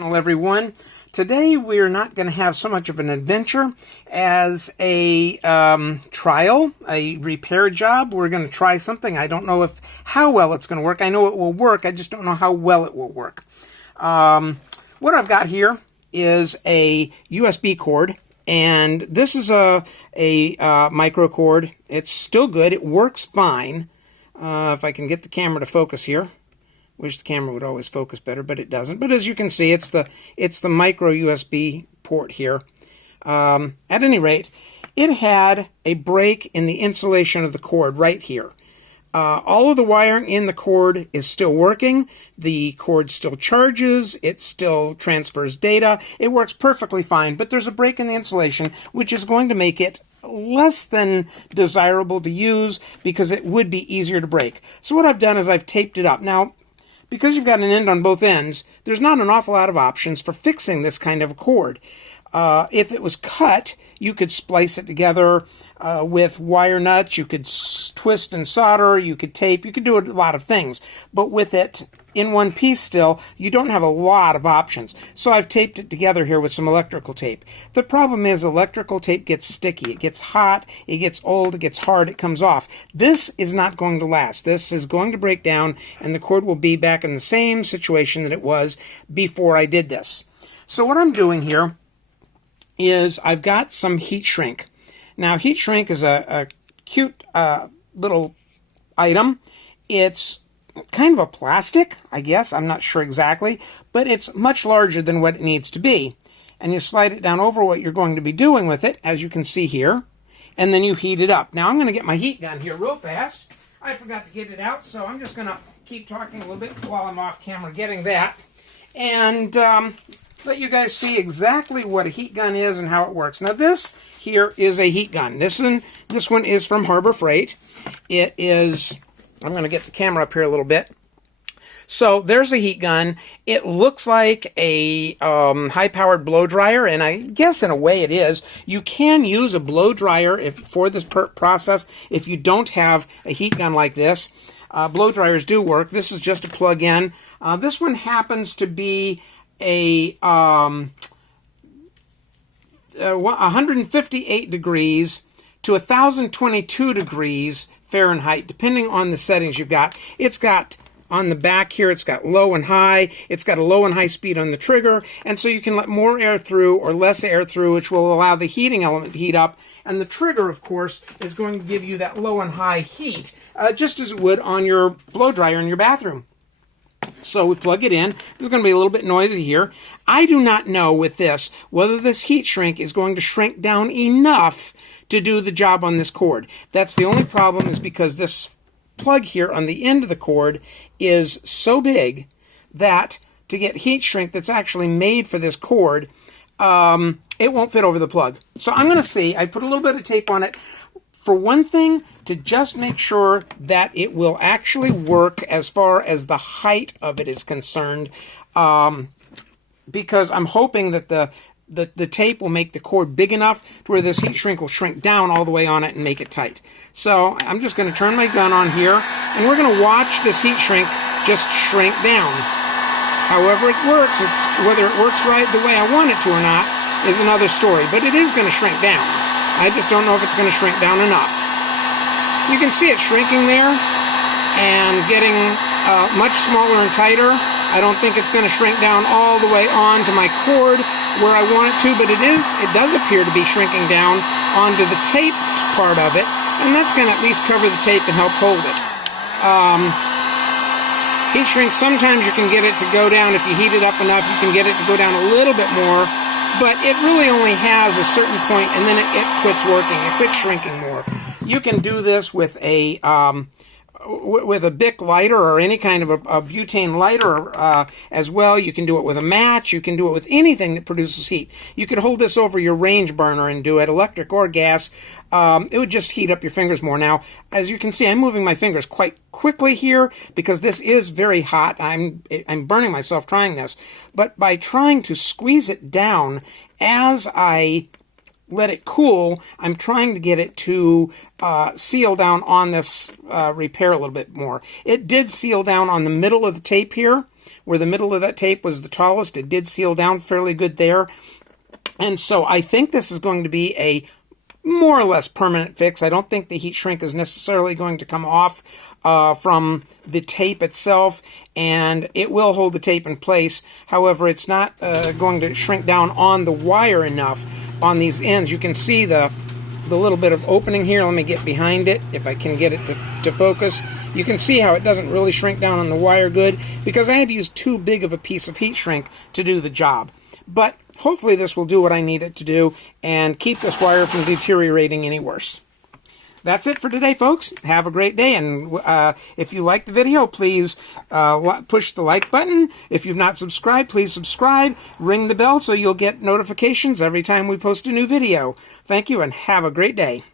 Hello everyone. Today we're not going to have so much of an adventure as a trial, a repair job. We're going to try something. I don't know how well it's going to work. I know it will work. I just don't know how well it will work. What I've got here is a USB cord, and this is a micro cord. It's still good. It works fine. If I can get the camera to focus here. Wish the camera would always focus better, but it doesn't. But as you can see, it's the micro USB port here. At any rate, it had a break in the insulation of the cord right here. All of the wiring in the cord is still working. The cord still charges. It still transfers data. It works perfectly fine, but there's a break in the insulation, which is going to make it less than desirable to use because it would be easier to break. So what I've done is I've taped it up. Now, because you've got an end on both ends, there's not an awful lot of options for fixing this kind of a cord. If it was cut, you could splice it together with wire nuts, you could twist and solder, you could tape, you could do a lot of things. But with it in one piece still, you don't have a lot of options. So I've taped it together here with some electrical tape. The problem is electrical tape gets sticky. It gets hot, it gets old, it gets hard, it comes off. This is not going to last. This is going to break down and the cord will be back in the same situation that it was before I did this. So what I'm doing here is I've got some heat shrink. Now heat shrink is a cute little item. It's kind of a plastic, I guess. I'm not sure exactly, but it's much larger than what it needs to be. And you slide it down over what you're going to be doing with it, as you can see here, and then you heat it up. Now I'm going to get my heat gun here real fast. I forgot to get it out, so I'm just going to keep talking a little bit while I'm off camera getting that. And let you guys see exactly what a heat gun is and how it works. Now this here is a heat gun. This one is from Harbor Freight. It is, I'm going to get the camera up here a little bit. So there's a heat gun. It looks like a high-powered blow dryer, and I guess in a way it is. You can use a blow dryer for this process if you don't have a heat gun like this. Blow dryers do work. This is just a plug-in. This one happens to be a 158 degrees to 1022 degrees Fahrenheit, depending on the settings you've got. It's got on the back here, it's got low and high. It's got a low and high speed on the trigger, and so you can let more air through or less air through, which will allow the heating element to heat up. And the trigger, of course, is going to give you that low and high heat, just as it would on your blow dryer in your bathroom. So we plug it in. This is going to be a little bit noisy here. I do not know with this whether this heat shrink is going to shrink down enough to do the job on this cord. That's the only problem, is because this plug here on the end of the cord is so big that to get heat shrink that's actually made for this cord, it won't fit over the plug. So I'm going to see. I put a little bit of tape on it. For one thing, to just make sure that it will actually work as far as the height of it is concerned, because I'm hoping that the tape will make the cord big enough to where this heat shrink will shrink down all the way on it and make it tight. So I'm just going to turn my gun on here, and we're going to watch this heat shrink just shrink down. However it works, whether it works right the way I want it to or not is another story, but it is going to shrink down. I just don't know if it's going to shrink down enough. You can see it shrinking there and getting much smaller and tighter. I don't think it's going to shrink down all the way onto my cord where I want it to, but it does appear to be shrinking down onto the tape part of it, and that's going to at least cover the tape and help hold it. Heat shrink, sometimes you can get it to go down. If you heat it up enough, you can get it to go down a little bit more. But it really only has a certain point, and then it quits working. It quits shrinking more. You can do this with a Bic lighter or any kind of a butane lighter as well. You can do it with a match. You can do it with anything that produces heat. You could hold this over your range burner and do it, electric or gas. It would just heat up your fingers more. Now, as you can see, I'm moving my fingers quite quickly here because this is very hot. I'm burning myself trying this. But by trying to squeeze it down as I let it cool, I'm trying to get it to seal down on this repair a little bit more. It did seal down on the middle of the tape here, where the middle of that tape was the tallest. It did seal down fairly good there. And so I think this is going to be a more or less permanent fix. I don't think the heat shrink is necessarily going to come off from the tape itself, and it will hold the tape in place. However, it's not going to shrink down on the wire enough on these ends. You can see the little bit of opening here. Let me get behind it if I can get it to focus. You can see how it doesn't really shrink down on the wire good because I had to use too big of a piece of heat shrink to do the job. But hopefully this will do what I need it to do and keep this wire from deteriorating any worse. That's it for today, folks. Have a great day, and if you liked the video, please push the like button. If you've not subscribed, please subscribe. Ring the bell so you'll get notifications every time we post a new video. Thank you, and have a great day.